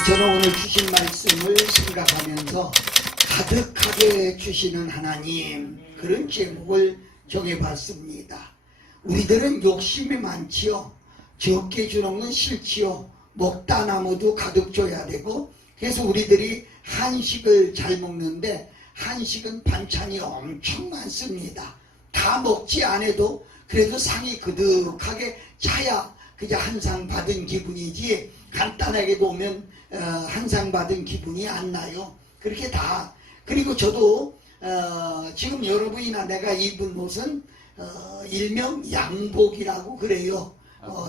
저는 오늘 주신 말씀을 생각하면서 가득하게 주시는 하나님, 그런 제목을 정해봤습니다. 우리들은 욕심이 많지요. 적게 주는 건 싫지요. 먹다 남아도 가득 줘야 되고, 그래서 우리들이 한식을 잘 먹는데 한식은 반찬이 엄청 많습니다. 다 먹지 않아도 그래도 상이 그득하게 차야 그저 한 상 받은 기분이지, 간단하게 보면 한 상 받은 기분이 안 나요. 그렇게 다. 그리고 저도 지금 여러분이나 내가 입은 옷은 일명 양복이라고 그래요.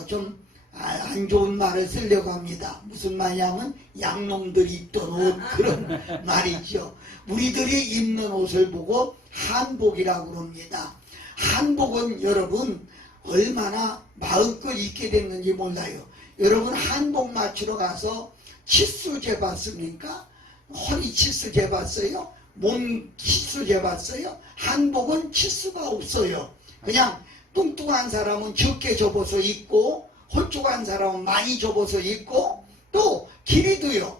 좀 안 좋은 말을 쓰려고 합니다. 무슨 말이냐면 양놈들이 입던 옷, 그런 말이죠. 우리들이 입는 옷을 보고 한복이라고 그럽니다. 한복은 여러분 얼마나 마음껏 입게 됐는지 몰라요. 여러분 한복 맞추러 가서 치수 재봤습니까? 허리 치수 재봤어요? 몸 치수 재봤어요? 한복은 치수가 없어요. 그냥 뚱뚱한 사람은 적게 접어서 입고, 홀쭉한 사람은 많이 접어서 입고, 또 길이도요.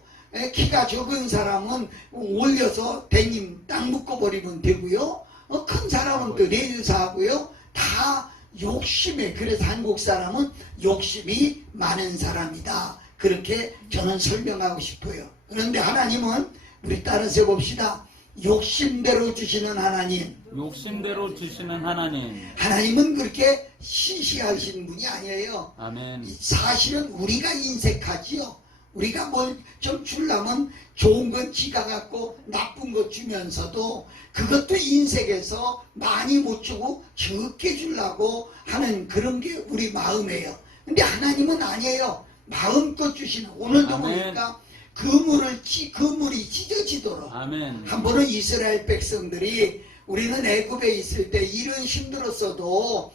키가 적은 사람은 올려서 데님 딱 묶어버리면 되고요. 큰 사람은 또 레일사하고요. 다 욕심에, 그래서 한국 사람은 욕심이 많은 사람이다. 그렇게 저는 설명하고 싶어요. 그런데 하나님은 우리 따라서 봅시다. 욕심대로 주시는 하나님. 욕심대로 주시는 하나님. 하나님은 그렇게 시시하신 분이 아니에요. 아멘. 사실은 우리가 인색하지요. 우리가 뭘 좀 주려면 좋은 건 지가 갖고 나쁜 것 주면서도 그것도 인색해서 많이 못 주고 적게 주려고 하는 그런 게 우리 마음이에요. 근데 하나님은 아니에요. 마음껏 주시는. 오늘도 아멘. 보니까 그물이 찢어지도록. 아멘. 한 번은 이스라엘 백성들이, 우리는 애굽에 있을 때 일은 힘들었어도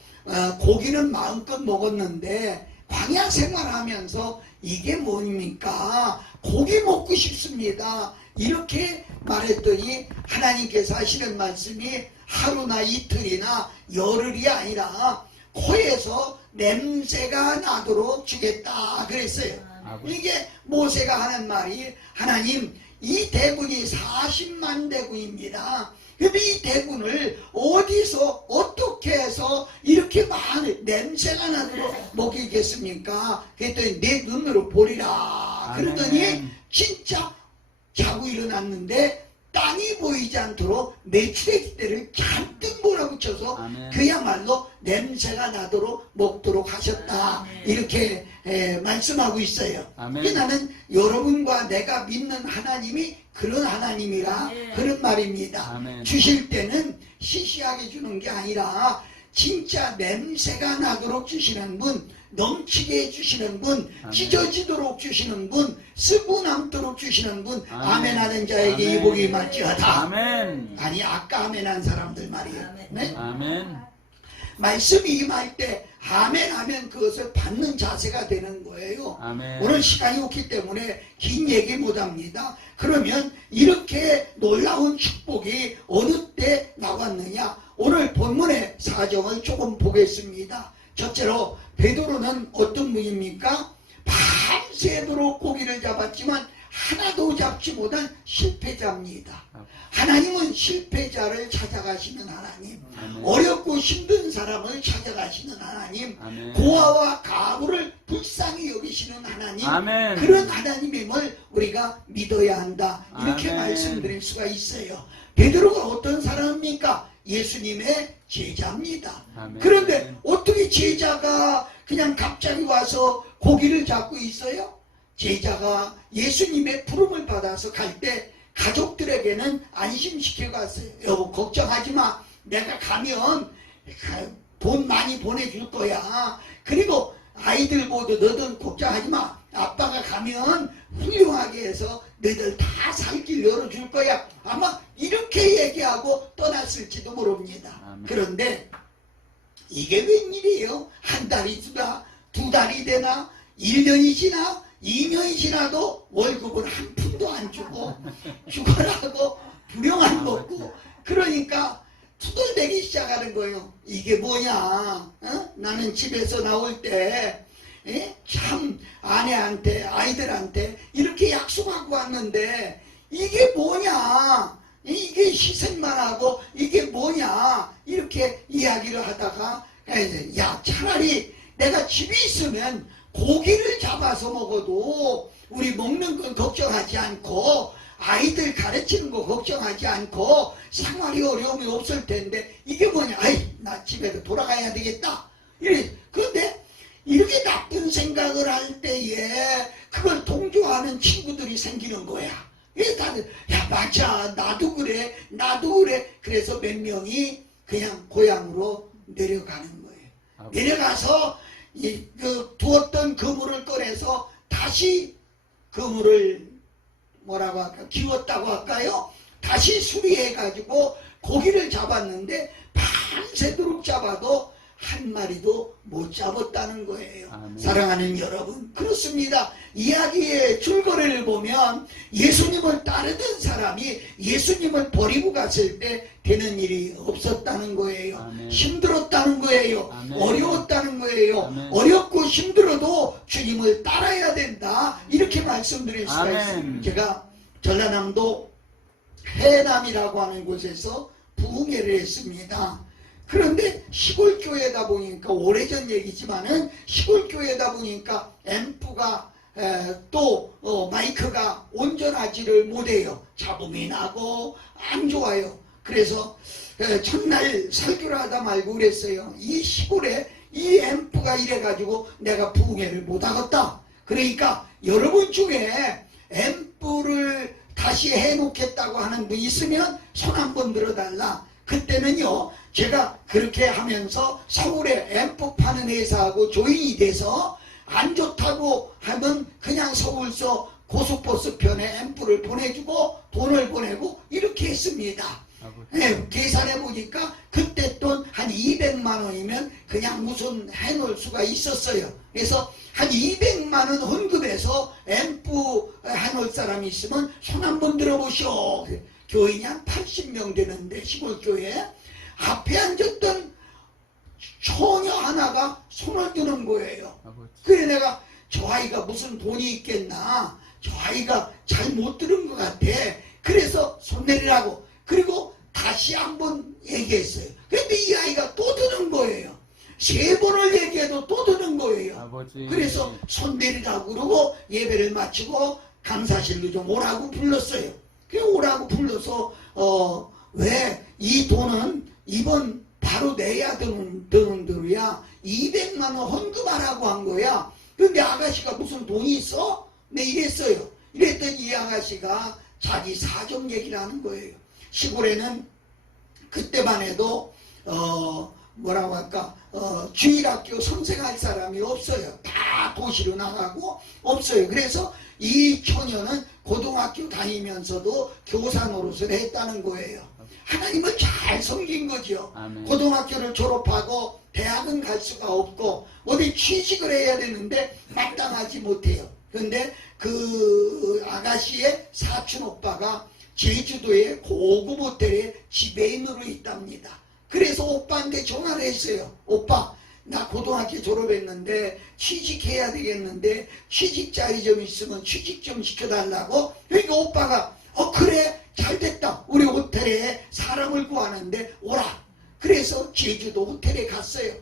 고기는 마음껏 먹었는데 광야 생활하면서 이게 뭡니까? 고기 먹고 싶습니다. 이렇게 말했더니 하나님께서 하시는 말씀이 하루나 이틀이나 열흘이 아니라 코에서 냄새가 나도록 주겠다 그랬어요. 이게 모세가 하는 말이, 하나님 이 대군이 40만 대군입니다. 근데 이 대군을 어디서 어떻게 해서 이렇게 많은 냄새가 나도록 먹이겠습니까? 그랬더니 내 눈으로 보리라. 그러더니 진짜 자고 일어났는데 땅이 보이지 않도록 메추라기 떼를 잔뜩 몰아붙여서 그야말로 냄새가 나도록 먹도록 하셨다. 이렇게 말씀하고 있어요. 나는 여러분과 내가 믿는 하나님이 그런 하나님이라 그런 말입니다. 주실 때는 시시하게 주는 게 아니라 진짜 냄새가 나도록 주시는 분, 넘치게 해주시는 분, 찢어지도록 주시는 분, 쓰고 남도록 주시는 분. 아멘 하는 자에게 이 복이 임할지어다. 아멘. 아니 아까 아멘 한 사람들 말이에요. 네? 아멘. 말씀이 임할 때 아멘 하면 그것을 받는 자세가 되는 거예요. 아멘. 오늘 시간이 없기 때문에 긴 얘기 못합니다. 그러면 이렇게 놀라운 축복이 어느 때 나왔느냐? 오늘 본문의 사정을 조금 보겠습니다. 첫째로 베드로는 어떤 분입니까? 밤새도록 고기를 잡았지만 하나도 잡지 못한 실패자입니다. 하나님은 실패자를 찾아가시는 하나님, 어렵고 힘든 사람을 찾아가시는 하나님, 고아와 가부를 불쌍히 여기시는 하나님, 그런 하나님임을 우리가 믿어야 한다. 이렇게 말씀드릴 수가 있어요. 베드로가 어떤 사람입니까? 예수님의 제자입니다. 그런데 어떻게 제자가 그냥 갑자기 와서 고기를 잡고 있어요? 제자가 예수님의 부름을 받아서 갈 때 가족들에게는 안심시켜 갔어요. 여보 걱정하지 마. 내가 가면 돈 많이 보내줄 거야. 그리고 아이들 모두 너들 걱정하지 마. 아빠가 가면 훌륭하게 해서 너희들 다 살 길 열어줄 거야. 아마 이렇게 얘기하고 떠났을지도 모릅니다. 그런데 이게 웬일이에요? 한 달이 지나, 두 달이 되나, 1년이 지나, 2년이 지나도 월급은 한 푼도 안 주고 죽어라고 불용안 먹고, 그러니까 투덜대기 시작하는 거예요. 이게 뭐냐? 나는 집에서 나올 때 참 아내한테 아이들한테 이렇게 약속하고 왔는데 이게 뭐냐, 이게 희생만 하고 이게 뭐냐 이렇게 이야기를 하다가 야, 차라리 내가 집에 있으면 고기를 잡아서 먹어도 우리 먹는 건 걱정하지 않고 아이들 가르치는 거 걱정하지 않고 생활이 어려움이 없을 텐데 이게 뭐냐, 아이 나 집에 돌아가야 되겠다. 그런데 이렇게 나쁜 생각을 할 때에 그걸 동조하는 친구들이 생기는 거야. 다들 야 맞아, 나도 그래 나도 그래. 그래서 몇 명이 그냥 고향으로 내려가는 거예요. 내려가서 두었던 그물을 꺼내서 다시 그물을 뭐라고 할까, 기웠다고 할까요? 다시 수리해가지고 고기를 잡았는데 밤새도록 잡아도 한 마리도 못 잡았다는 거예요. 아멘. 사랑하는 여러분, 그렇습니다. 이야기의 줄거리를 보면 예수님을 따르던 사람이 예수님을 버리고 갔을 때 되는 일이 없었다는 거예요. 아멘. 힘들었다는 거예요. 아멘. 어려웠다는 거예요. 아멘. 어렵고 힘들어도 주님을 따라야 된다, 이렇게 말씀드릴 수가 아멘. 있습니다. 제가 전라남도 해남이라고 하는 곳에서 부흥회를 했습니다. 그런데 시골 교회다 보니까, 오래전 얘기지만은 시골 교회다 보니까 앰프가 또 마이크가 온전하지를 못해요. 잡음이 나고 안 좋아요. 그래서 첫날 설교를 하다 말고 그랬어요. 이 시골에 이 앰프가 이래가지고 내가 부흥회를 못하겠다. 그러니까 여러분 중에 앰프를 다시 해놓겠다고 하는 분 있으면 손 한번 들어달라. 그때는요, 제가 그렇게 하면서 서울에 앰프 파는 회사하고 조인이 돼서 안 좋다고 하면 그냥 서울서 고속버스 편에 앰프를 보내주고 돈을 보내고 이렇게 했습니다. 계산해 보니까 그때 돈 한 200만 원이면 그냥 무슨 해놓을 수가 있었어요. 그래서 한 200만 원 헌금해서 앰프 해놓을 사람이 있으면 손 한번 들어보시오. 교인이 한 80명 되는데 시골 교회 앞에 앉았던 처녀 하나가 손을 드는 거예요. 그래 내가 저 아이가 무슨 돈이 있겠나, 저 아이가 잘 못 들은 것 같아. 그래서 손 내리라고. 그리고 다시 한번 얘기했어요. 그런데 이 아이가 또 드는 거예요. 3번을 얘기해도 또 드는 거예요. 아버지. 그래서 손 내리라고 그러고 예배를 마치고 감사실로 좀 오라고 불렀어요. 그 오라고 불러서 왜 이 돈은 이번 바로 내야 되는 돈이야. 200만 원 헌금하라고 한 거야. 근데 아가씨가 무슨 돈이 있어? 네, 이랬어요. 이랬더니 이 아가씨가 자기 사정 얘기를 하는 거예요. 시골에는 그때만 해도 뭐라고 할까, 주일학교 선생할 사람이 없어요. 다 도시로 나가고 없어요. 그래서 이 처녀는 고등학교 다니면서도 교사 노릇을 했다는 거예요. 하나님을 잘 섬긴 거죠. 아멘. 고등학교를 졸업하고 대학은 갈 수가 없고 어디 취직을 해야 되는데 마땅하지 못해요. 그런데 그 아가씨의 사촌 오빠가 제주도의 고급 호텔에 지배인으로 있답니다. 그래서 오빠한테 전화를 했어요. 오빠, 나 고등학교 졸업했는데 취직해야 되겠는데 취직 자리 좀 있으면 취직 좀 시켜달라고. 그러니까 오빠가 그래 잘됐다, 우리 호텔에 사람을 구하는데 오라. 그래서 제주도 호텔에 갔어요.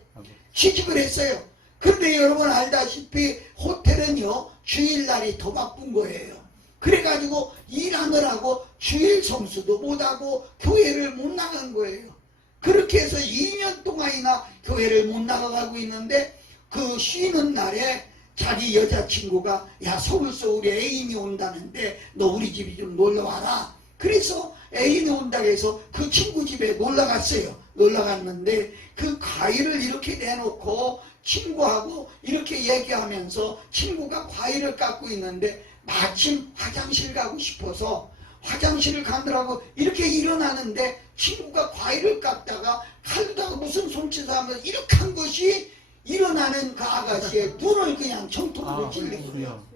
취직을 했어요. 그런데 여러분 알다시피 호텔은요 주일날이 더 바쁜 거예요. 그래가지고 일하느라고 주일 성수도 못하고 교회를 못 나간 거예요. 그렇게 해서 2년 동안이나 교회를 못 나가고 있는데 그 쉬는 날에 자기 여자친구가 야 서울서 우리 애인이 온다는데 너 우리 집에 좀 놀러와라. 그래서 애인이 온다고 해서 그 친구 집에 놀러갔어요. 놀러갔는데 그 과일을 이렇게 내놓고 친구하고 이렇게 얘기하면서 친구가 과일을 깎고 있는데 마침 화장실 가고 싶어서 화장실을 가느라고 이렇게 일어나는데 친구가 과일을 깎다가 칼로다가 무슨 손짓하면서 이렇게 한 것이 일어나는 그 아가씨의 눈을 그냥 정통으로 찔린 거예요.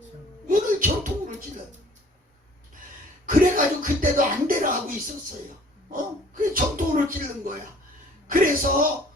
눈을 정통으로 찔러. 그래가지고 그때도 안 되라 하고 있었어요. 그래 정통으로 찔른 거야. 그래서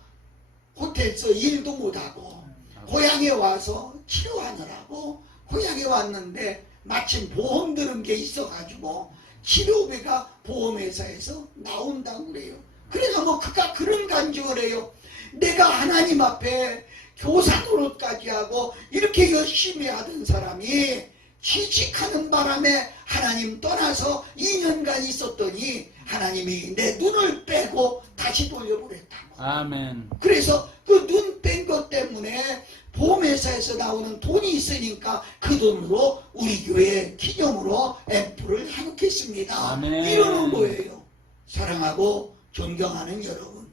호텔에서 일도 못하고 고향에 와서 치료하느라고 고향에 왔는데 마침 보험 들은 게 있어가지고 치료비가 보험회사에서 나온다고 그래요. 그래가 뭐 그가 그런 간증을 해요. 내가 하나님 앞에 교사 노릇까지 하고 이렇게 열심히 하던 사람이 취직하는 바람에 하나님 떠나서 2년간 있었더니 하나님이 내 눈을 빼고 다시 돌려보냈다고. 아멘. 그래서 그 눈 뺀 것 때문에 보험회사에서 나오는 돈이 있으니까 그 돈으로 우리 교회 기념으로 앰플을 해놓겠습니다. 아멘. 이러는 거예요. 사랑하고 존경하는 여러분,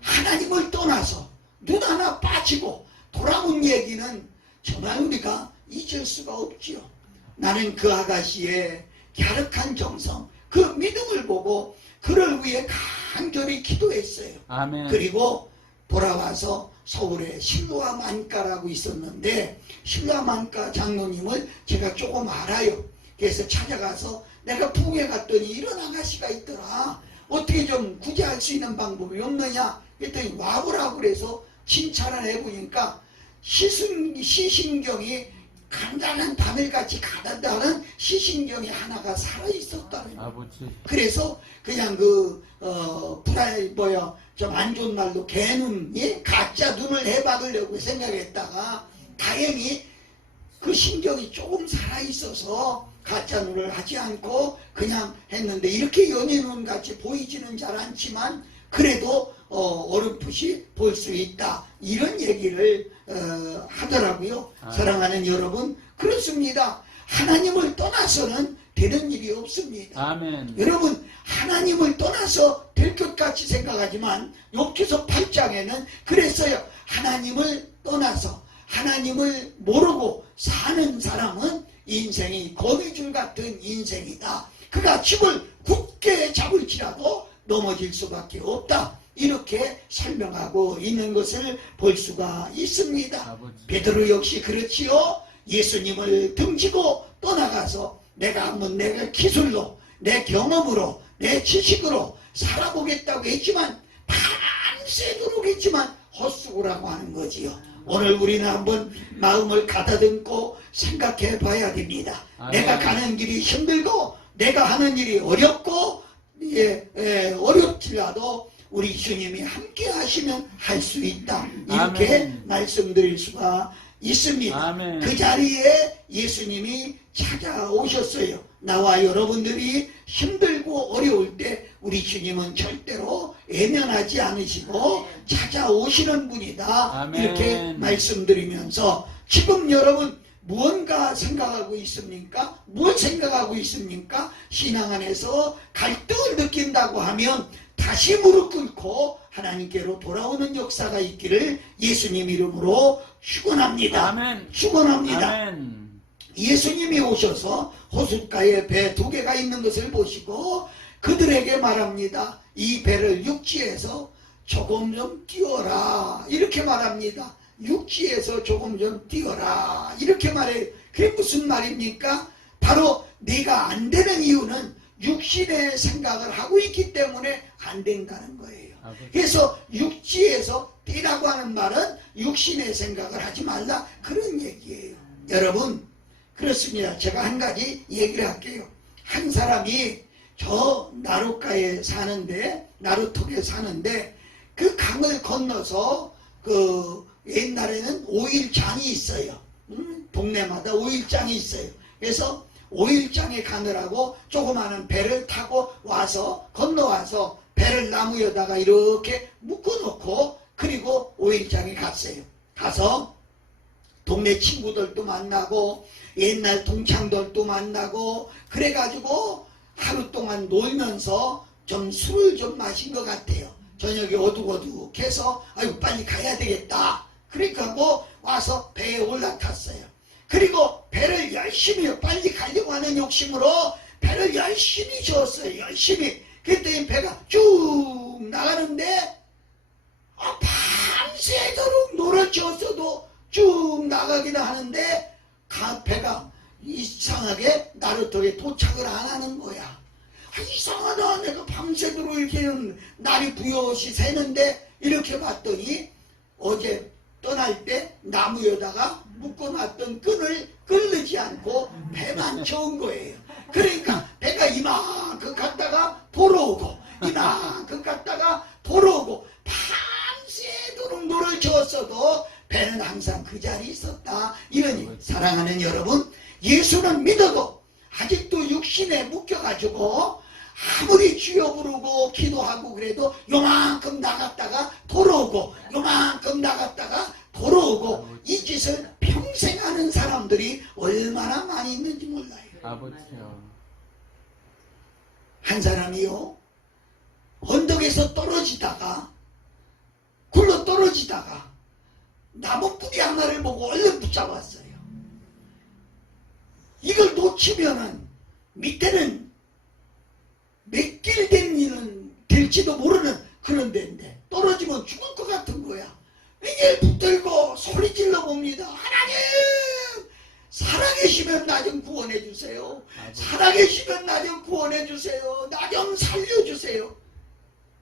하나님을 떠나서 눈 하나 빠지고 돌아온 얘기는 정말 우리가 잊을 수가 없지요. 나는 그 아가씨의 갸륵한 정성, 그 믿음을 보고 그를 위해 간절히 기도했어요. 아멘. 그리고 돌아와서 서울에 실로암 만가라고 있었는데 실로암 만가 장로님을 제가 조금 알아요. 그래서 찾아가서 내가 부에 갔더니 이런 아가씨가 있더라. 어떻게 좀 구제할 수 있는 방법이 없느냐? 그랬더니 와보라고 그래서 칭찬을 해보니까 시신경이 간단한 바늘같이 가다다는 시신경이 하나가 살아있었다는 거예요. 아버지. 그래서 그냥 좀 안 좋은 말로 개눈, 가짜 눈을 해박으려고 생각했다가 다행히 그 신경이 조금 살아있어서 가짜 눈을 하지 않고 그냥 했는데 이렇게 연인눈 같이 보이지는 잘 않지만 그래도 어렴풋이 볼 수 있다. 이런 얘기를 하더라고요. 사랑하는 여러분, 그렇습니다. 하나님을 떠나서는 되는 일이 없습니다. 아멘. 여러분, 하나님을 떠나서 될 것 같이 생각하지만 욥기서 8장에는 그랬어요. 하나님을 떠나서 하나님을 모르고 사는 사람은 인생이 거미줄 같은 인생이다. 그가 집을 굳게 잡을지라도 넘어질 수밖에 없다. 이렇게 설명하고 있는 것을 볼 수가 있습니다. 아버지. 베드로 역시 그렇지요. 예수님을 등지고 떠나가서 내가 한번 내가 기술로 내 경험으로 내 지식으로 살아보겠다고 했지만 밤새도록 했지만 헛수고라고 하는 거지요. 오늘 우리는 한번 마음을 가다듬고 생각해 봐야 됩니다. 내가 가는 길이 힘들고 내가 하는 일이 어렵고 어렵지라도 우리 주님이 함께 하시면 할 수 있다. 이렇게 아멘. 말씀드릴 수가 있습니다. 아멘. 그 자리에 예수님이 찾아오셨어요. 나와 여러분들이 힘들고 어려울 때 우리 주님은 절대로 외면하지 않으시고 찾아오시는 분이다. 아멘. 이렇게 말씀드리면서 지금 여러분 무언가 생각하고 있습니까? 무엇 생각하고 있습니까? 신앙 안에서 갈등을 느낀다고 하면 다시 무릎 꿇고 하나님께로 돌아오는 역사가 있기를 예수님 이름으로 축원합니다. 아멘. 축원합니다. 아멘. 예수님이 오셔서 호숫가에 배 2개가 있는 것을 보시고 그들에게 말합니다. 이 배를 육지에서 조금 좀 띄워라. 이렇게 말합니다. 육지에서 조금 좀 띄워라. 이렇게 말해요. 그게 무슨 말입니까? 바로 네가 안 되는 이유는 육신의 생각을 하고 있기 때문에 안 된다는 거예요. 그래서 육지에서 뛰라고 하는 말은 육신의 생각을 하지 말라. 그런 얘기예요. 여러분, 그렇습니다. 제가 한 가지 얘기를 할게요. 한 사람이 저 나룻가에 사는데, 나루턱에 사는데, 그 강을 건너서 옛날에는 오일장이 있어요. 동네마다 오일장이 있어요. 그래서 오일장에 가느라고 조그마한 배를 타고 와서 건너와서 배를 나무에다가 이렇게 묶어놓고 그리고 오일장에 갔어요. 가서 동네 친구들도 만나고 옛날 동창들도 만나고 그래가지고 하루 동안 놀면서 좀 술을 좀 마신 것 같아요. 저녁에 어둑어둑해서 아이고 빨리 가야 되겠다. 그러니까 뭐 와서 배에 올라탔어요. 그리고 배를 열심히 빨리 가려고 하는 욕심으로 배를 열심히 저었어요. 열심히. 그랬더니 배가 쭉 나가는데 밤새도록 노를 저었어도 쭉 나가기는 하는데 배가 이상하게 나루턱에 도착을 안 하는 거야. 이상하다. 내가 밤새도록 이렇게 날이 부여시 새는데 이렇게 봤더니 어제 떠날 때 나무에다가 묶어놨던 끈을 끌르지 않고 배만 채운 거예요. 그러니까 배가 이만큼 갔다가 돌아오고 이만큼 갔다가 돌아오고 밤새도록 노를 저었어도 배는 항상 그 자리에 있었다. 이러니 사랑하는 여러분, 예수는 믿어도 아직도 육신에 묶여가지고 아무리 주여 부르고 기도하고 그래도 요만큼 나갔다가 돌아오고 요만큼 나갔다가 돌아오고 이 짓을 평생 하는 사람들이 얼마나 많이 있는지 몰라요. 아버지요. 한 사람이요, 언덕에서 떨어지다가 굴러 떨어지다가 나무 뿌리 하나를 보고 얼른 붙잡았어요. 이걸 놓치면은 밑에는 몇 길 되는 일은 될지도 모르는 그런 데인데 떨어지면 죽을 것 같은 거야. 이걸 붙들고 소리 질러 봅니다. 하나님, 살아계시면 나 좀 구원해 주세요. 살아계시면 나 좀 구원해 주세요. 나 좀 살려주세요.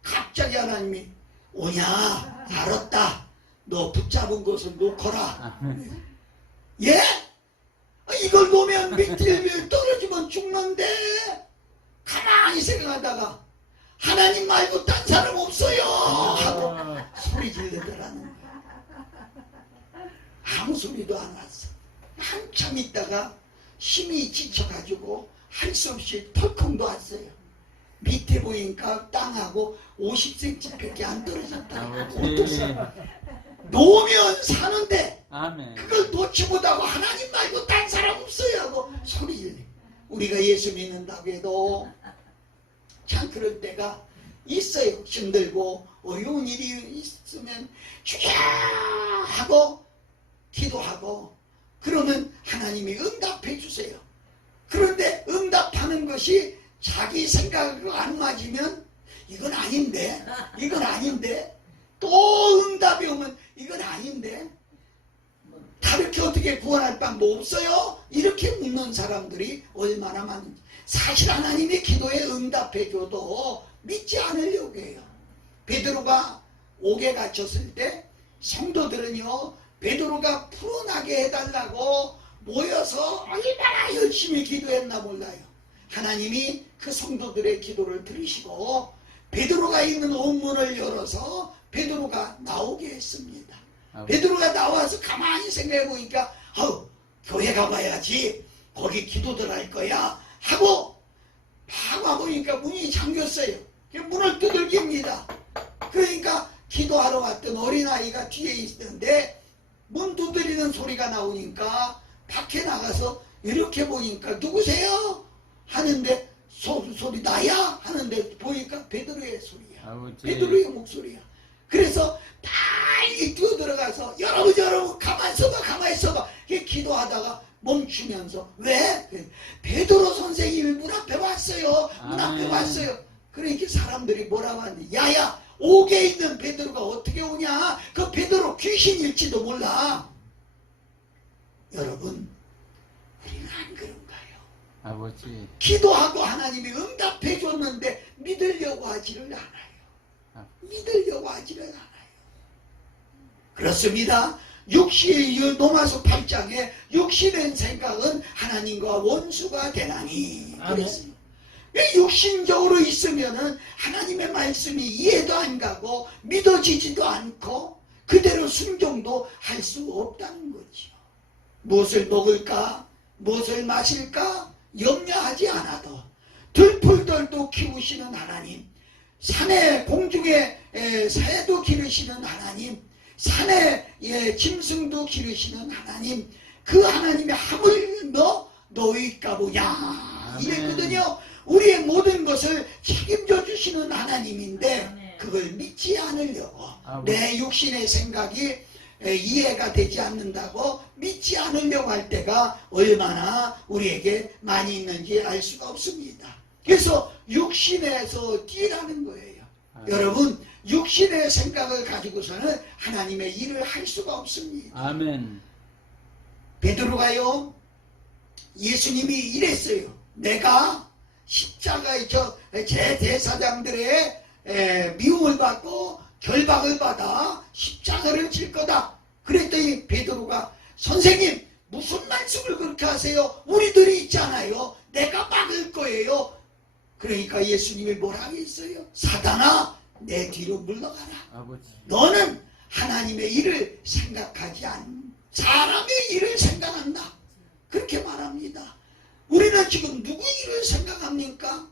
갑자기 하나님이, 오냐, 알았다. 너 붙잡은 것을 놓거라. 예? 이걸 보면 밑에 떨어지면 죽는데, 가만히 생각하다가 하나님 말고 딴 사람 없어요 하고 소리 지르더라는 거야. 아무 소리도 안 왔어. 한참 있다가 힘이 지쳐가지고 할 수 없이 털컹도 왔어요. 밑에 보니까 땅하고 50cm밖에 안 떨어졌다. 놓으면 사는데 아멘. 그걸 놓지 못하고 하나님 말고 딴 사람 없어요 하고 소리 질러. 우리가 예수 믿는다고 해도 참 그럴 때가 있어요. 힘들고 어려운 일이 있으면 주야 하고 기도하고 그러면 하나님이 응답해 주세요. 그런데 응답하는 것이 자기 생각하고 안 맞으면 이건 아닌데 또 응답이 오면 이건 아닌데 다르게 어떻게 구원할 방법 없어요? 이렇게 묻는 사람들이 얼마나 많은지. 사실 하나님이 기도에 응답해줘도 믿지 않으려고 해요. 베드로가 옥에 갇혔을 때 성도들은요, 베드로가 풀어나게 해달라고 모여서 얼마나 열심히 기도했나 몰라요. 하나님이 그 성도들의 기도를 들으시고 베드로가 있는 옥문을 열어서 베드로가 나오게 했습니다. 베드로가 나와서 가만히 생각해 보니까 교회 가봐야지, 거기 기도들 할 거야 하고 와보니까 문이 잠겼어요. 문을 두들깁니다. 그러니까 기도하러 왔던 어린아이가 뒤에 있는데 문 두드리는 소리가 나오니까 밖에 나가서 이렇게 보니까 누구세요? 하는데 소리 나야? 하는데 보니까 베드로의 소리야. 아버지. 베드로의 목소리야. 그래서 빨리 뛰어들어가서 여러분 가만히 있어봐 이렇게 기도하다가 멈추면서 왜? 베드로 선생님이 문 앞에 왔어요. 문 앞에 왔어요. 그러니까 사람들이 뭐라고 하는데, 야야, 옥에 있는 베드로가 어떻게 오냐? 그 베드로 귀신일지도 몰라. 여러분, 우리는 안 그런가요? 아버지. 기도하고 하나님이 응답해 줬는데 믿으려고 하지를 않아요. 믿으려고 하지를 않아요. 그렇습니다. 로마서 8장에 육신의 생각은 하나님과 원수가 되나니. 그랬습니다. 육신적으로 있으면은 하나님의 말씀이 이해도 안 가고 믿어지지도 않고 그대로 순종도 할 수 없다는 거죠. 무엇을 먹을까? 무엇을 마실까? 염려하지 않아도 들풀들도 키우시는 하나님, 산에 공중에 새도 기르시는 하나님, 산에 짐승도 기르시는 하나님, 그 하나님의 함을 너희가 보냐 이랬거든요. 우리의 모든 것을 책임져 주시는 하나님인데 그걸 믿지 않으려고, 내 육신의 생각이 이해가 되지 않는다고 믿지 않으려고 할 때가 얼마나 우리에게 많이 있는지 알 수가 없습니다. 그래서 육신에서 뛰라는 거예요. 여러분, 육신의 생각을 가지고서는 하나님의 일을 할 수가 없습니다. 아멘. 베드로가요, 예수님이 이랬어요. 내가 십자가의 제 대사장들의 미움을 받고 결박을 받아 십자가를 질 거다. 그랬더니 베드로가 선생님 무슨 말씀을 그렇게 하세요? 우리들이 있잖아요. 내가 막을 거예요. 그러니까 예수님이 뭐라 했어요? 사단아 내 뒤로 물러가라. 아버지. 너는 하나님의 일을 생각하지 않는 사람의 일을 생각한다. 그렇게 말합니다. 우리는 지금 누구 일을 생각합니까?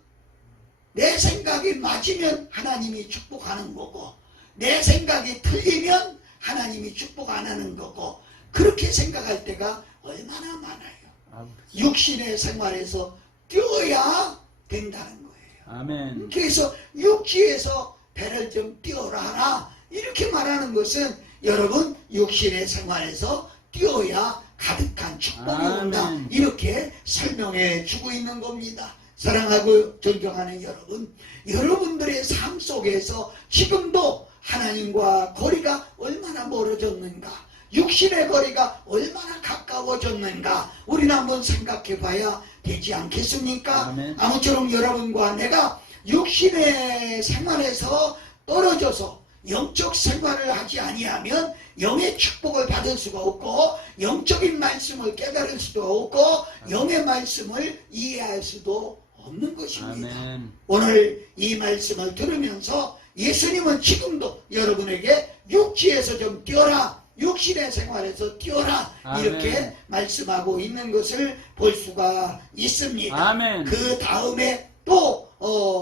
내 생각이 맞으면 하나님이 축복하는 거고 내 생각이 틀리면 하나님이 축복 안 하는 거고 그렇게 생각할 때가 얼마나 많아요. 아버지. 육신의 생활에서 뛰어야 된다는 거예요. 아멘. 그래서 육지에서 배를 좀 띄워라 이렇게 말하는 것은 여러분 육신의 생활에서 뛰어야 가득한 축복이 온다 아멘. 이렇게 설명해 주고 있는 겁니다. 사랑하고 존경하는 여러분, 여러분들의 삶 속에서 지금도 하나님과 거리가 얼마나 멀어졌는가, 육신의 거리가 얼마나 가까워졌는가 우리는 한번 생각해 봐야 되지 않겠습니까? 아멘. 아무쪼록 여러분과 내가 육신의 생활에서 떨어져서 영적 생활을 하지 아니하면 영의 축복을 받을 수가 없고 영적인 말씀을 깨달을 수도 없고 영의 말씀을 이해할 수도 없는 것입니다. 아멘. 오늘 이 말씀을 들으면서 예수님은 지금도 여러분에게 육지에서 좀 뛰어라, 육신의 생활에서 뛰어라 이렇게 아멘. 말씀하고 있는 것을 볼 수가 있습니다. 아멘. 그 다음에 또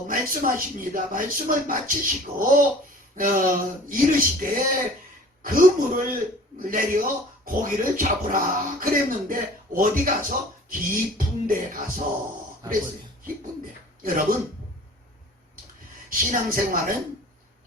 말씀하십니다. 말씀을 마치시고 이르시되 그물을 내려 고기를 잡으라 그랬는데 어디 가서? 깊은 데 가서 그랬어요. 깊은 데. 여러분 신앙생활은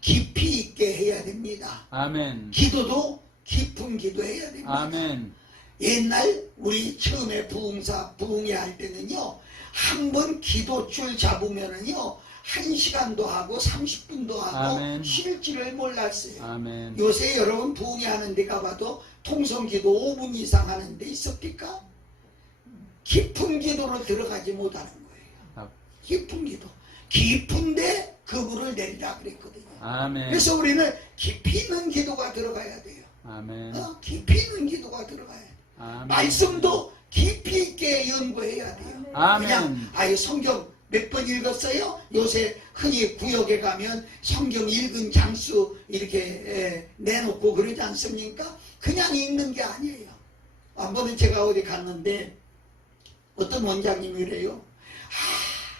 깊이 있게 해야 됩니다. 아멘. 기도도 깊은 기도해야 됩니다. 아멘. 옛날 우리 처음에 부흥회 할 때는요 한 번 기도줄 잡으면은요 1시간도 하고 30분도 하고 아멘. 쉴 줄을 몰랐어요. 아멘. 요새 여러분 부흥회 하는 데 가봐도 통성기도 5분 이상 하는 데 있습니까? 깊은 기도로 들어가지 못하는 거예요. 깊은 기도. 깊은데 그물을 내리라 그랬거든요. 아멘. 그래서 우리는 깊이 있는 기도가 들어가야 돼요. 아멘. 깊이 있는 기도가 들어가야 돼요. 아멘. 말씀도 깊이 있게 연구해야 돼요. 아멘. 그냥 아예 성경 몇 번 읽었어요? 요새 흔히 구역에 가면 성경 읽은 장수 이렇게 내놓고 그러지 않습니까? 그냥 읽는 게 아니에요. 한 번은 제가 어디 갔는데 어떤 원장님이 그래요.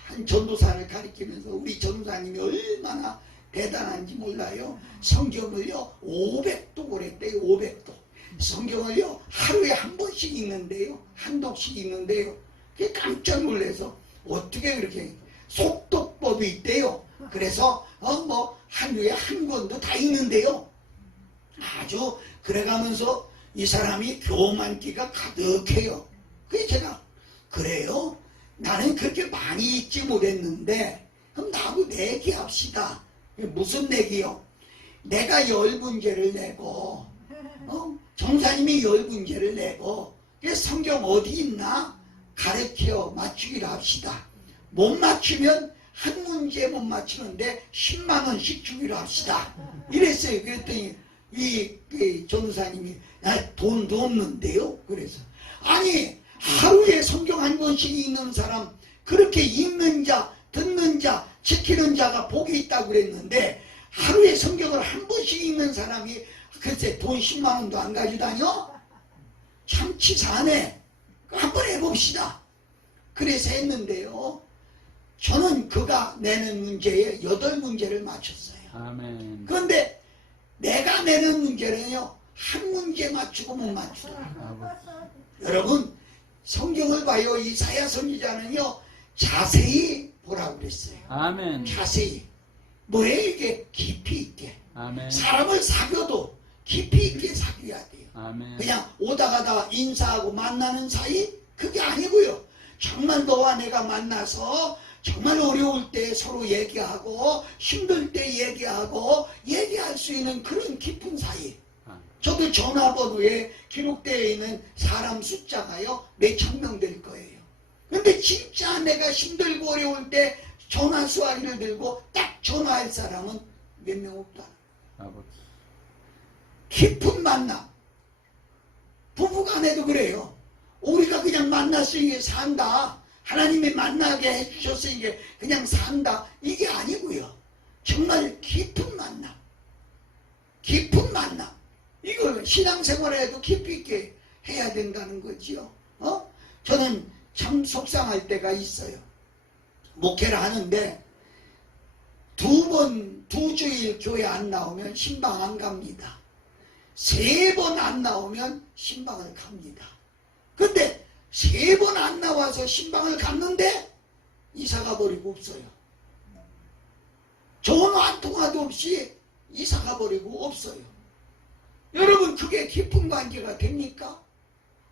한 전도사를 가리키면서 우리 전도사님이 얼마나 대단한지 몰라요. 성경을요 500도 그랬대요. 500도. 성경을요 하루에 한 번씩 읽는데요. 한 독씩 읽는데요. 그게 깜짝 놀라서 어떻게 그렇게 속독법이 있대요. 그래서 하루에 한 권도 다 읽는데요. 아주 그래가면서 이 사람이 교만기가 가득해요. 그래서 제가 그래요? 나는 그렇게 많이 읽지 못했는데 그럼 나하고 내기합시다. 무슨 내기요? 내가 10문제를 내고 정사님이 10문제를 내고 성경 어디 있나 가르쳐 맞추기로 합시다. 못 맞추면 한 문제 못 맞추는데 10만 원씩 주기로 합시다. 이랬어요. 그랬더니 이 전사님이 돈도 없는데요. 그래서 아니 하루에 성경 한 권씩 읽는 사람 그렇게 읽는 자 듣는 자 지키는 자가 복이 있다고 그랬는데 하루에 성경을 한 번씩 읽는 사람이 글쎄 돈 10만 원도 안 가지고 다녀? 참 치사하네. 한번 해봅시다. 그래서 했는데요. 저는 그가 내는 문제에 8문제를 맞췄어요. 아멘. 그런데 내가 내는 문제는요. 한 문제 맞추고 못 맞추더라고요. 아버지. 여러분 성경을 봐요. 이사야 선지자는요. 자세히 보라고 그랬어요. 아멘. 자세히. 뭐예요 이게? 깊이 있게. 아멘. 사람을 사귀어도 깊이 있게 사귀어야 돼요. 아멘. 그냥 오다 가다 인사하고 만나는 사이? 그게 아니고요. 정말 너와 내가 만나서 정말 어려울 때 서로 얘기하고 힘들 때 얘기하고 얘기할 수 있는 그런 깊은 사이. 저도 전화번호에 기록되어 있는 사람 숫자가요 몇천 명 될 거예요. 근데 진짜 내가 힘들고 어려울 때 전화 수화기를 들고 딱 전화할 사람은 몇 명 없다. 아버지. 깊은 만남. 부부간에도 그래요. 우리가 그냥 만났으니 산다. 하나님이 만나게 해주셨으니 그냥 산다. 이게 아니고요. 정말 깊은 만남. 깊은 만남. 이걸 신앙생활에도 깊이 있게 해야 된다는 거지요. 저는 참 속상할 때가 있어요. 목회를 하는데 두 주일 교회 안 나오면 신방 안 갑니다. 3번 안 나오면 신방을 갑니다. 근데 3번 안 나와서 신방을 갔는데 이사가 버리고 없어요. 전화 한 통화도 없이 이사가 버리고 없어요. 여러분 그게 깊은 관계가 됩니까?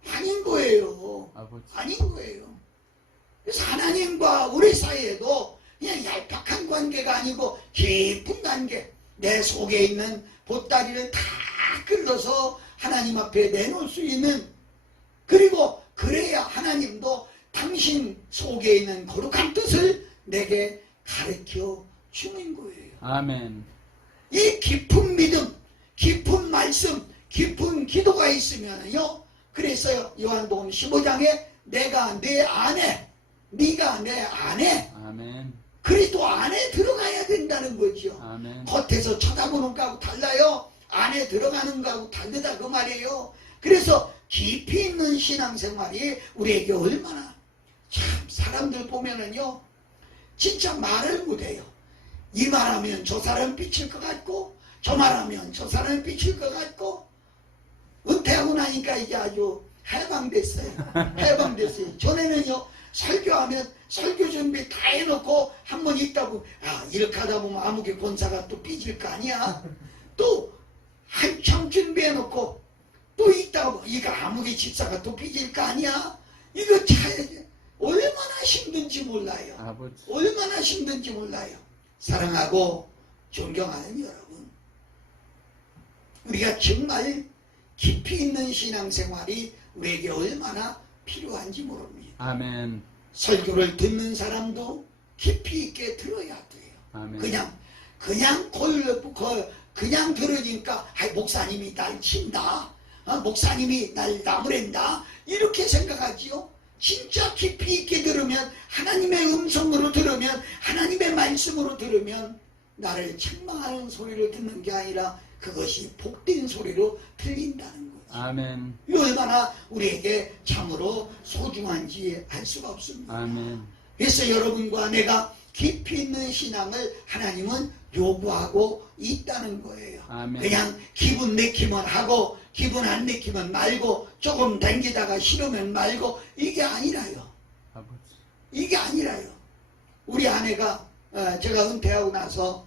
아닌 거예요. 아버지. 아닌 거예요. 그래서 하나님과 우리 사이에도 그냥 얄팍한 관계가 아니고 깊은 관계, 내 속에 있는 보따리를 다 끌어서 하나님 앞에 내놓을 수 있는, 그리고 그래야 하나님도 당신 속에 있는 거룩한 뜻을 내게 가르쳐 주는 거예요. 아멘. 이 깊은 믿음, 깊은 말씀, 깊은 기도가 있으면요. 그래서요, 요한복음 15장에 내가 내 안에, 네가 내 안에, 아멘. 그리스도 안에 들어가야 된다는 거죠. 아멘. 겉에서 쳐다보는 거하고 달라요. 안에 들어가는 거하고 다르다 그 말이에요. 그래서 깊이 있는 신앙생활이 우리에게 얼마나, 참 사람들 보면은요 진짜 말을 못해요. 이 말하면 저 사람 삐칠 것 같고 저 말하면 저 사람 삐칠 것 같고. 은퇴하고 나니까 이제 아주 해방됐어요. 해방됐어요. 전에는요 설교하면 설교 준비 다 해놓고 한 번 있다고, 이렇게 하다 보면 아무개 권사가 또 삐질 거 아니야. 또 한참 준비해놓고 또 있다고 이거 아무개 집사가 또 삐질 거 아니야. 이거 잘 얼마나 힘든지 몰라요. 아버지. 얼마나 힘든지 몰라요. 사랑하고 존경하는 여러분, 우리가 정말 깊이 있는 신앙생활이 우리에게 얼마나 필요한지 모릅니다. 아멘. 설교를 듣는 사람도 깊이 있게 들어야 돼요. 아멘. 그냥 들으니까 목사님이 날 친다, 목사님이 날 나무랜다, 이렇게 생각하지요. 진짜 깊이 있게 들으면, 하나님의 음성으로 들으면, 하나님의 말씀으로 들으면 나를 책망하는 소리를 듣는 게 아니라 그것이 복된 소리로 들린다는 거죠. 아멘. 이 얼마나 우리에게 참으로 소중한지 알 수가 없습니다. 아멘. 그래서 여러분과 내가 깊이 있는 신앙을 하나님은 요구하고 있다는 거예요. 아멘. 그냥 기분 내키면 하고 기분 안 내키면 말고 조금 당기다가 싫으면 말고, 이게 아니라요. 아버지. 이게 아니라요. 우리 아내가 제가 은퇴하고 나서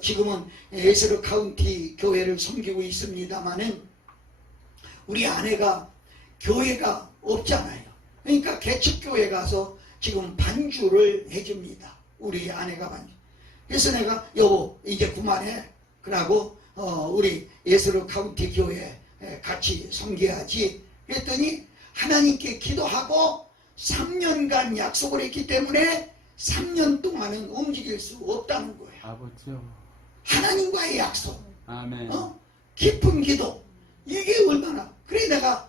지금은 에스러 카운티 교회를 섬기고 있습니다마는 우리 아내가 교회가 없잖아요. 그러니까 개척교회 가서 지금 반주를 해줍니다. 우리 아내가 반주. 그래서 내가 여보 이제 그만해. 그러고 우리 에스러 카운티 교회 같이 섬겨야지. 그랬더니 하나님께 기도하고 3년간 약속을 했기 때문에 3년 동안은 움직일 수 없다는 거예요. 아버지요. 하나님과의 약속. 아멘. 깊은 기도. 이게 얼마나. 그래 내가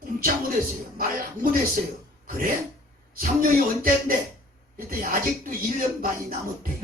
꼼짝 못했어요. 말 못했어요. 그래? 3년이 언젠데? 그랬더니 아직도 1년 반이 남았대요.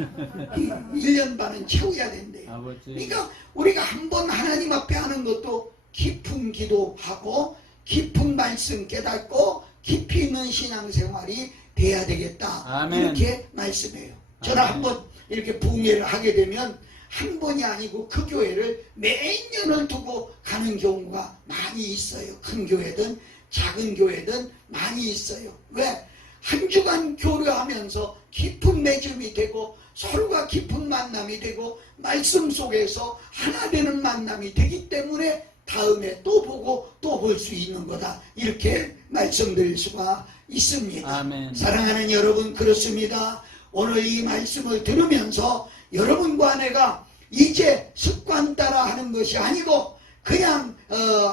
1년 반은 채워야 된대요. 아버지. 그러니까 우리가 한번 하나님 앞에 하는 것도 깊은 기도하고 깊은 말씀 깨닫고 깊이 있는 신앙생활이 돼야 되겠다. 아멘. 이렇게 말씀해요. 저는 아멘. 한번 이렇게 부흥회를 하게 되면 한 번이 아니고 그 교회를 몇 년을 두고 가는 경우가 많이 있어요. 큰 교회든 작은 교회든 많이 있어요. 왜? 한 주간 교류하면서 깊은 맺음이 되고 서로가 깊은 만남이 되고 말씀 속에서 하나 되는 만남이 되기 때문에 다음에 또 보고 또 볼 수 있는 거다. 이렇게 말씀드릴 수가 있습니다. 아멘. 사랑하는 여러분, 그렇습니다. 오늘 이 말씀을 들으면서 여러분과 내가 이제 습관 따라 하는 것이 아니고 그냥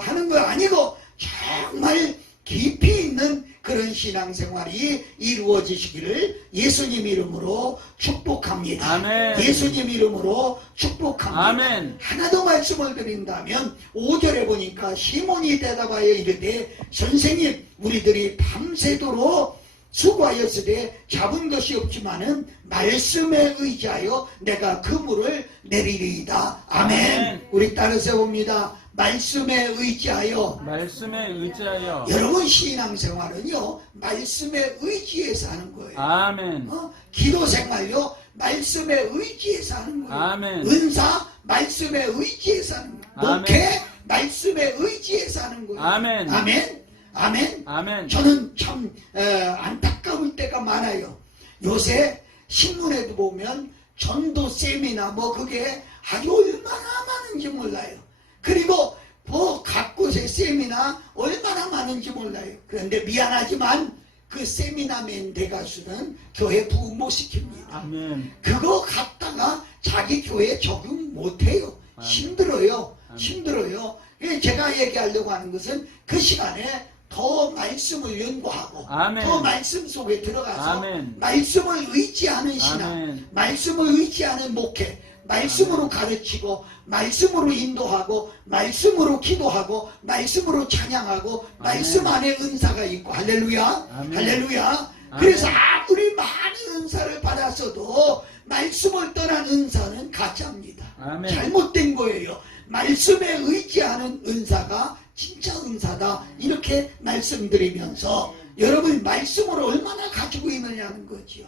하는 거 아니고 정말 깊이 있는 그런 신앙생활이 이루어지시기를 예수님 이름으로 축복합니다. 아멘. 예수님 이름으로 축복합니다. 아멘. 하나 더 말씀을 드린다면 5절에 보니까 시몬이 대답하여 이르되 선생님 우리들이 밤새도록 수고하였으되 잡은 것이 없지만은 말씀에 의지하여 내가 그물을 내리리이다. 아멘. 아멘. 우리 따라서 봅니다. 말씀에 의지하여. 말씀에 의지하여. 여러분 신앙생활은요 말씀에 의지해서 하는 거예요. 아멘. 기도 생활요 말씀에 의지해서 하는 거예요. 아멘. 은사 말씀에 의지해서 하는 거예요. 아멘. 목회 말씀에 의지해서 하는 거예요. 아멘. 아멘. 아멘. 아멘. 저는 참 안타까울 때가 많아요. 요새 신문에도 보면 전도 세미나 뭐 그게 아주 얼마나 많은지 몰라요. 그리고 뭐 각 곳의 세미나 얼마나 많은지 몰라요. 그런데 미안하지만 그 세미나맨 대가수는 교회 부흥 못 시킵니다. 아멘. 그거 갖다가 자기 교회에 적용 못해요. 아멘. 힘들어요. 아멘. 힘들어요. 제가 얘기하려고 하는 것은 그 시간에 더 말씀을 연구하고 아멘. 더 말씀 속에 들어가서 아멘. 말씀을 의지하는 신앙, 아멘. 말씀을 의지하는 목회, 말씀으로 가르치고 말씀으로 인도하고 말씀으로 기도하고 말씀으로 찬양하고 말씀 안에 은사가 있고 할렐루야. 아멘. 할렐루야. 아멘. 그래서 아무리 많은 은사를 받았어도 말씀을 떠난 은사는 가짜입니다. 아멘. 잘못된 거예요. 말씀에 의지하는 은사가 진짜 은사다. 이렇게 말씀드리면서 여러분 말씀을 얼마나 가지고 있느냐는 거지요.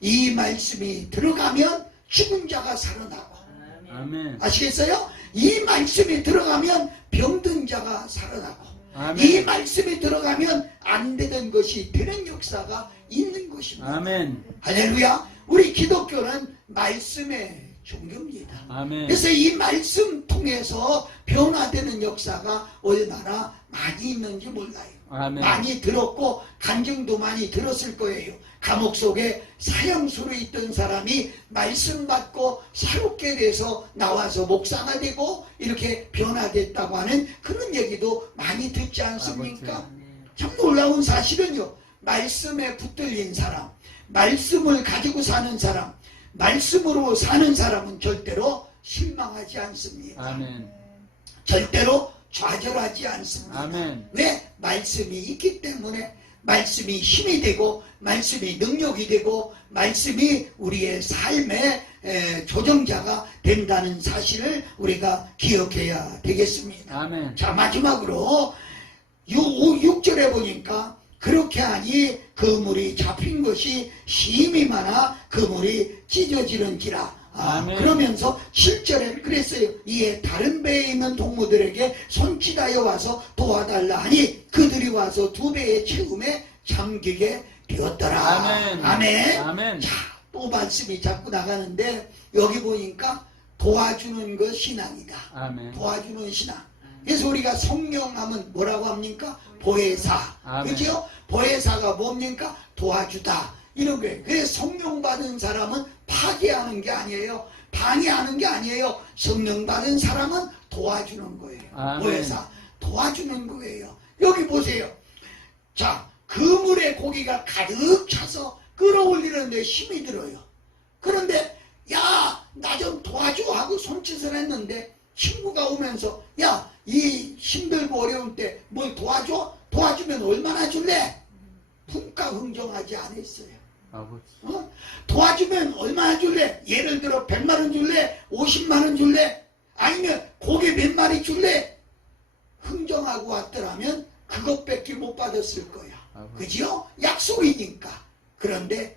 이 말씀이 들어가면 죽은 자가 살아나고, 아멘. 아시겠어요? 이 말씀이 들어가면 병든 자가 살아나고, 아멘. 이 말씀이 들어가면 안 되던 것이 되는 역사가 있는 것입니다. 아멘. 할렐루야. 우리 기독교는 말씀의 종교입니다. 아멘. 그래서 이 말씀 통해서 변화되는 역사가 얼마나 많이 있는지 몰라요. 아멘. 많이 들었고 간증도 많이 들었을 거예요. 감옥 속에 사형수로 있던 사람이 말씀 받고 새롭게 돼서 나와서 목사가 되고 이렇게 변화됐다고 하는 그런 얘기도 많이 듣지 않습니까? 참 놀라운 사실은요, 말씀에 붙들린 사람, 말씀을 가지고 사는 사람, 말씀으로 사는 사람은 절대로 실망하지 않습니다. 아멘. 절대로 좌절하지 않습니다. 아멘. 왜? 말씀이 있기 때문에. 말씀이 힘이 되고 말씀이 능력이 되고 말씀이 우리의 삶의 조정자가 된다는 사실을 우리가 기억해야 되겠습니다. 아멘. 자, 마지막으로 6절에 보니까 그렇게 하니 그물이 잡힌 것이 심히 많아 그물이 찢어지는지라. 아멘. 그러면서 7절에 그랬어요. 이에 다른 배에 있는 동무들에게 손짓하여 와서 도와달라 하니 그들이 와서 2배의 채움에 잠기게 되었더라. 아멘. 아멘. 아멘. 자, 또 말씀이 자꾸 나가는데 여기 보니까 도와주는 것 신앙이다. 아멘. 도와주는 신앙. 그래서 우리가 성령하면 뭐라고 합니까? 보혜사. 아멘. 그죠? 보혜사가 뭡니까? 도와주다. 이런 거예요. 그래서 성령 받은 사람은 파괴하는 게 아니에요. 방해하는 게 아니에요. 성령 받은 사람은 도와주는 거예요. 아멘. 보혜사. 도와주는 거예요. 여기 보세요. 자, 그물에 고기가 가득 차서 끌어올리는데 힘이 들어요. 그런데 야, 나 좀 도와줘 하고 손짓을 했는데 친구가 오면서 야, 이 힘들고 어려울 때 뭘 도와줘? 도와주면 얼마나 줄래? 분가 흥정하지 않았어요. 아버지. 도와주면 얼마나 줄래? 예를 들어 100만 원 줄래? 50만 원 줄래? 아니면 고기 몇 마리 줄래? 흥정하고 왔더라면 그것밖에 못 받았을 거야. 그죠? 약속이니까. 그런데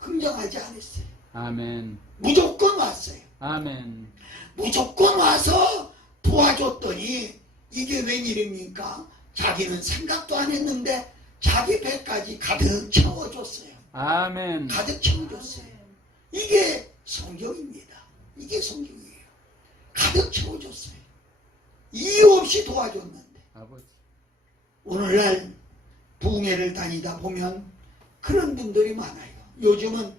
흥정하지 않았어요. 아멘. 무조건 왔어요. 아멘. 무조건 와서 도와줬더니 이게 웬일입니까? 자기는 생각도 안 했는데 자기 배까지 가득 채워줬어요. 아멘. 가득 채워줬어요. 이게 성경입니다. 이게 성경이에요. 가득 채워줬어요. 이유 없이 도와줬는데 아버지. 오늘날 부흥회를 다니다 보면 그런 분들이 많아요. 요즘은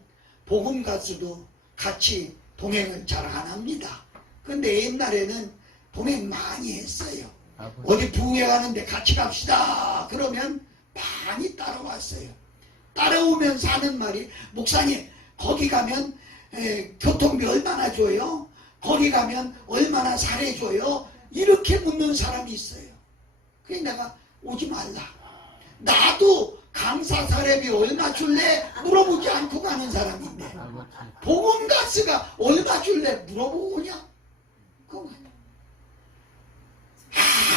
복음 가수도 같이 동행을 잘 안 합니다. 근데 옛날에는 동행 많이 했어요. 아버지. 어디 부흥회 가는데 같이 갑시다. 그러면 많이 따라왔어요. 따라오면서 하는 말이, 목사님 거기 가면 교통비 얼마나 줘요? 거기 가면 얼마나 잘해줘요? 이렇게 묻는 사람이 있어요. 그래서 내가 오지 말라. 나도 강사 사례비 얼마 줄래? 물어보지 않고 가는 사람인데 아버지. 보험가스가 얼마 줄래? 물어보고 오냐? 그건 아니야.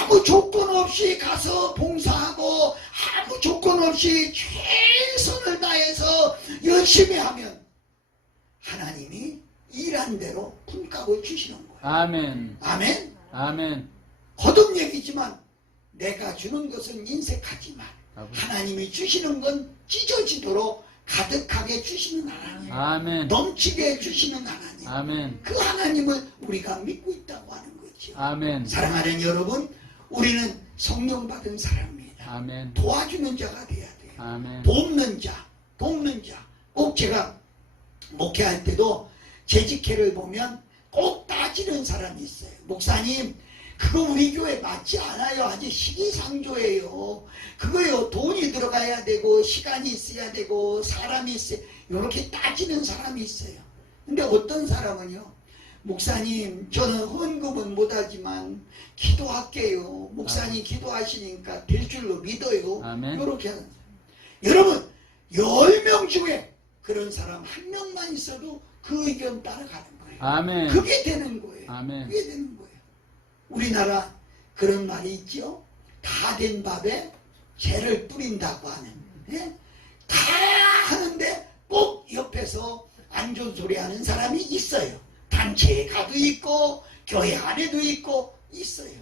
아무 조건 없이 가서 봉사하고 아무 조건 없이 최선을 다해서 열심히 하면 하나님이 일한 대로 품값을 주시는 거예요. 아멘. 아멘. 아멘. 거듭 얘기지만 내가 주는 것은 인색하지만 아버지. 하나님이 주시는 건 찢어지도록 가득하게 주시는 하나님, 아멘. 넘치게 주시는 하나님, 아멘. 그 하나님을 우리가 믿고 있다고 하는 거죠. 아멘. 사랑하는 여러분, 우리는 성령 받은 사람입니다. 아멘. 도와주는 자가 돼야 돼요. 아멘. 돕는 자. 꼭 제가 목회할 때도 재직회를 보면 꼭 따지는 사람이 있어요. 목사님, 그거 우리 교회 맞지 않아요. 아직 시기상조예요. 그거요, 돈이 들어가야 되고 시간이 있어야 되고 사람이 있어야, 이렇게 따지는 사람이 있어요. 근데 어떤 사람은요, 목사님 저는 헌금은 못하지만 기도할게요. 목사님 기도하시니까 될 줄로 믿어요. 아멘. 이렇게 하는 사람. 여러분 10명 중에 그런 사람 한 명만 있어도 그 의견 따라가는 거예요. 아멘. 그게 되는 거예요. 아멘. 그게 되는 거예요. 우리나라 그런 말이 있죠. 다 된 밥에 재를 뿌린다고 하는. 예? 다 하는데 꼭 옆에서 안 좋은 소리 하는 사람이 있어요. 단체에 가도 있고 교회 안에도 있고 있어요.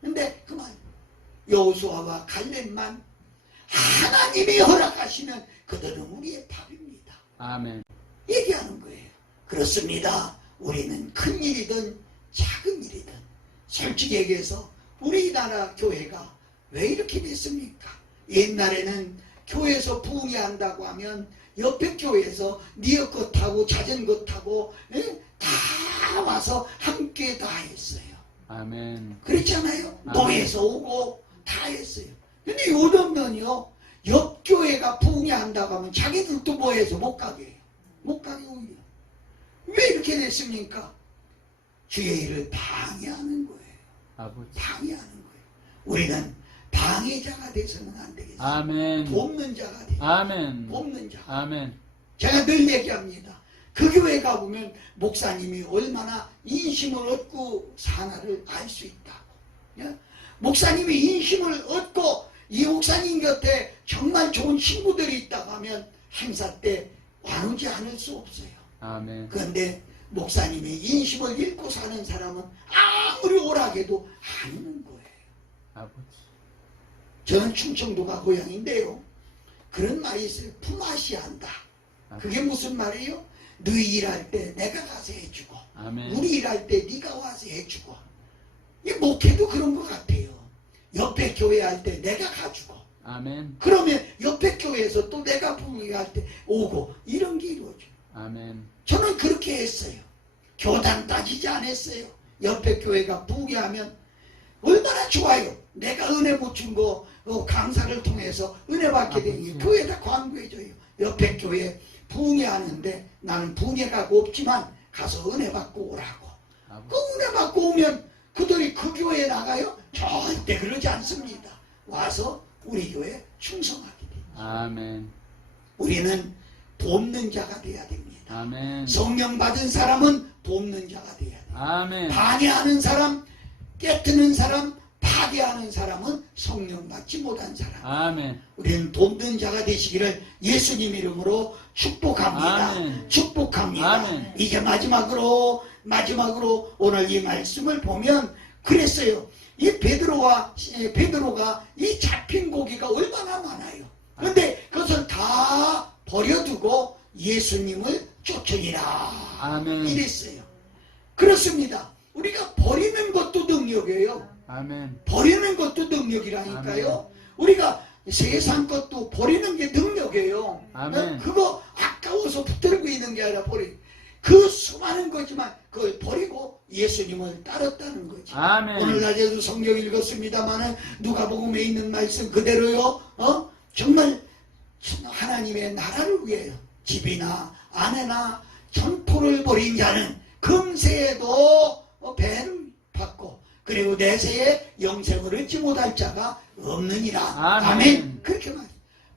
근데 그 말, 여호수아와 갈렙만 하나님이 허락하시면 그들은 우리의 밥입니다. 아멘. 얘기하는 거예요. 그렇습니다. 우리는 큰 일이든 작은 일이든 솔직히 얘기해서 우리나라 교회가 왜 이렇게 됐습니까? 옛날에는 교회에서 부흥이 한다고 하면 옆에 교회에서 니어 타고 자전거 타고 다 와서 함께 다 했어요. 아멘. 그렇잖아요. 아멘. 노예에서 오고 다 했어요. 근데 요즘은요, 옆 교회가 부흥이 한다고 하면 자기들도 뭐해서 못 가게 해요. 못 가게 오히려. 왜 이렇게 됐습니까? 주의 일을 방해하는 거예요. 아버지. 방해하는 거예요. 우리는 방해자가 돼서는 안 되겠어요. 아멘. 돕는 자가 돼요. 아멘. 돕는 자. 아멘. 제가 늘 얘기합니다. 그 교회 가보면 목사님이 얼마나 인심을 얻고 사나를 알 수 있다고. 예? 목사님이 인심을 얻고 이 목사님 곁에 정말 좋은 친구들이 있다고 하면 행사 때 와누지 않을 수 없어요. 아멘. 그런데 목사님이 인심을 잃고 사는 사람은 아무리 오락해도 안 오는 거예요. 아버지. 저는 충청도가 고향인데요. 그런 말이 있어요. 품앗이 한다. 그게 무슨 말이에요? 너희 일할 때 내가 가서 해주고 아멘. 우리 일할 때 네가 와서 해주고. 이 목회도 그런 것 같아요. 옆에 교회 할 때 내가 가주고 아멘. 그러면 옆에 교회에서 또 내가 부흥할 때 오고 이런 게 이루어져요. 아멘. 저는 그렇게 했어요. 교단 따지지 않았어요. 옆에 교회가 부흥하면 얼마나 좋아요. 내가 은혜 못 준 거 강사를 통해서 은혜 받게 되니 교회에다 광고해줘요. 옆에 교회 부흥회 하는데 나는 부흥회가 없지만 가서 은혜 받고 오라고. 그 은혜 받고 오면 그들이 그 교회에 나가요? 절대 그러지 않습니다. 와서 우리 교회에 충성하게 돼요. 아멘. 우리는 돕는 자가 돼야 됩니다. 아멘. 성령 받은 사람은 돕는 자가 돼야 돼요. 아멘. 방해하는 사람, 깨트는 사람, 파괴하는 사람은 성령 받지 못한 사람. 아멘. 우리는 돕는 자가 되시기를 예수님 이름으로 축복합니다. 아멘. 축복합니다. 아멘. 이제 마지막으로 오늘 이 말씀을 보면 그랬어요. 이 베드로가 이 잡힌 고기가 얼마나 많아요. 그런데 그것을 다 버려두고 예수님을 쫓으니라. 아멘. 이랬어요. 그렇습니다. 우리가 버리는 것도 능력이에요. 아멘. 버리는 것도 능력이라니까요. 우리가 세상 것도 버리는 게 능력이에요. 아멘. 그거 아까워서 붙들고 있는 게 아니라 그 수많은 거지만 그걸 버리고 예수님을 따랐다는 거지. 아멘. 오늘날에도 성경 읽었습니다만은 누가복음에 있는 말씀 그대로요. 정말 하나님의 나라를 위해 집이나 아내나 전토를 벌인 자는 금세에도 배를 받고 그리고 내세에 영생을 얻지 못할 자가 없느니라. 아멘. 그렇게 말.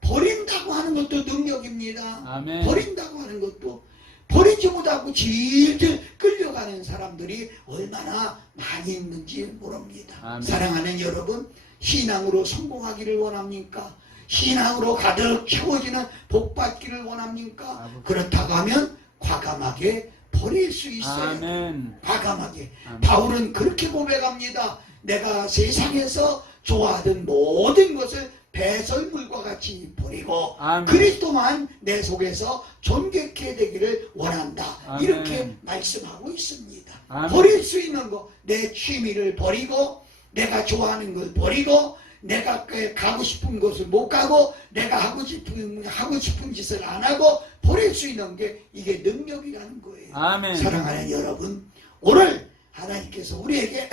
버린다고 하는 것도 능력입니다. 아멘. 버린다고 하는 것도 버리지 못하고 질질 끌려가는 사람들이 얼마나 많이 있는지 모릅니다. 아멘. 사랑하는 여러분, 신앙으로 성공하기를 원합니까? 신앙으로 가득 채워지는 복 받기를 원합니까? 그렇다고 하면 과감하게 버릴 수 있어요. 아멘. 과감하게. 아멘. 바울은 그렇게 고백합니다. 내가 세상에서 좋아하던 모든 것을 배설물과 같이 버리고 아멘. 그리스도만 내 속에서 존귀케 되기를 원한다. 아멘. 이렇게 말씀하고 있습니다. 아멘. 버릴 수 있는 거, 내 취미를 버리고 내가 좋아하는 걸 버리고 내가 가고 싶은 곳을 못 가고 내가 하고 싶은 짓을 안 하고 버릴 수 있는 게 이게 능력이라는 거예요. 아멘. 사랑하는 여러분, 오늘 하나님께서 우리에게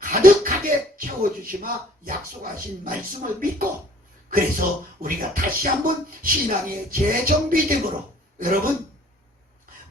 가득하게 채워주시마 약속하신 말씀을 믿고 그래서 우리가 다시 한번 신앙의 재정비됨으로 여러분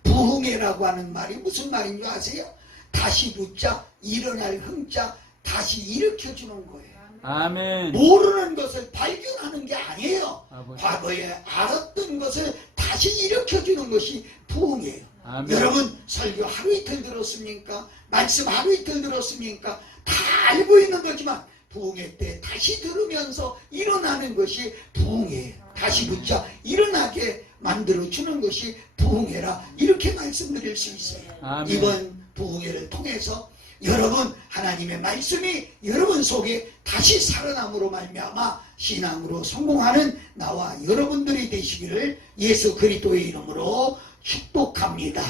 부흥회라고 하는 말이 무슨 말인 줄 아세요? 다시 붙자 일어날 흥자 다시 일으켜주는 거예요. 아멘. 모르는 것을 발견하는 게 아니에요. 아버지. 과거에 알았던 것을 다시 일으켜주는 것이 부흥이에요. 아멘. 여러분 설교 하루 이틀 들었습니까? 말씀 하루 이틀 들었습니까? 다 알고 있는 거지만 부흥회 때 다시 들으면서 일어나는 것이 부흥회예요. 다시 붙자 일어나게 만들어주는 것이 부흥회라 이렇게 말씀드릴 수 있어요. 아멘. 이번 부흥회를 통해서 여러분 하나님의 말씀이 여러분 속에 다시 살아남으로 말미암아 신앙으로 성공하는 나와 여러분들이 되시기를 예수 그리스도의 이름으로 축복합니다.